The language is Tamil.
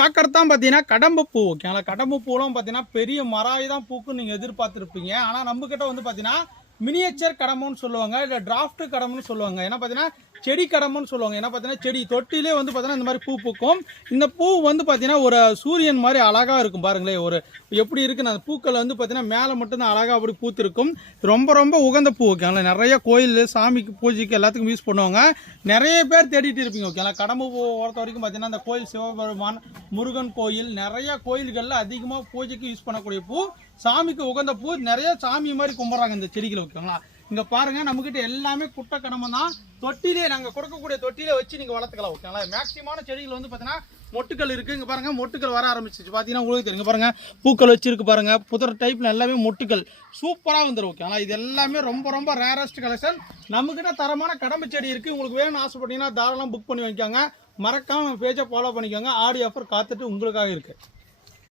பார்க்கறது தான் பார்த்தீங்கன்னா கடம்பு பூ ஓகேங்களா? கடம்பு பூலாம் பார்த்தீங்கன்னா பெரிய மராய் தான் பூக்குன்னு நீங்கள் எதிர்பார்த்துருப்பீங்க. ஆனால் நம்ம கிட்ட வந்து பார்த்தீங்கன்னா மினியேச்சர் கடமுன்னு சொல்லுவாங்க இல்லை டிராஃப்ட் கடமுன்னு சொல்லுவாங்க. ஏன்னா பார்த்தீங்கன்னா செடி கடமுன்னு சொல்லுவாங்க. ஏன்னா பார்த்தீங்கன்னா செடி தொட்டிலே வந்து பார்த்தீங்கன்னா இந்த மாதிரி பூ பூக்கும். இந்த பூ வந்து பார்த்தீங்கன்னா ஒரு சூரியன் மாதிரி அழகாக இருக்கும். பாருங்களேன் ஒரு எப்படி இருக்குன்னு அந்த பூக்கள் வந்து பார்த்தீங்கன்னா மேலே மட்டும்தான் அழகாக அப்படி பூத்திருக்கும். ரொம்ப ரொம்ப உகந்த பூ ஓகேங்களா நிறைய கோயில் சாமிக்கு பூஜைக்கு எல்லாத்துக்கும் யூஸ் பண்ணுவாங்க. நிறைய பேர் தேடிட்டு இருப்பீங்க ஓகேங்களா கடம்பு பூ பொறுத்த வரைக்கும் பார்த்தீங்கன்னா அந்த கோயில் சிவபெருமான் முருகன் கோயில் நிறைய கோயில்களில் அதிகமாக பூஜைக்கு யூஸ் பண்ணக்கூடிய பூ சாமிக்கு உகந்த பூ நிறைய சாமி மாதிரி கும்பிட்றாங்க இந்த செடிகளை ஓகேங்களா இங்க பாருங்க நம்மகிட்ட எல்லாமே குட்டை கடமை தான் தொட்டிலே நாங்க கொடுக்கக்கூடிய தொட்டிலே வச்சு நீங்க வளர்த்துக்கலாம் ஓகேங்களா மேக்சிமான செடிகள் வந்து பாத்தீங்கன்னா மொட்டுக்கள் இருக்கு. இங்க பாருங்க மொட்டுக்கள் வர ஆரம்பிச்சிச்சு பாத்தீங்கன்னா உங்களுக்கு தெரியும். பாருங்க பூக்கள் வச்சிருக்கு பாருங்க. புதர் டைப்ல எல்லாமே மொட்டுக்கள். சூப்பரா வந்துடும் ஓகேங்களா இது எல்லாமே ரொம்ப ரொம்ப ரேரஸ்ட் கலெக்ஷன் நம்மகிட்ட தரமான கடம்பு செடி இருக்கு. உங்களுக்கு வேணும்னு ஆசைப்பட்டீங்கன்னா தாராளம் புக் பண்ணி வாங்கிக்கோங்க. மறக்காம பேஜை ஃபாலோ பண்ணிக்கோங்க. ஆடி ஆஃபர் காத்துட்டு உங்களுக்காக இருக்கு.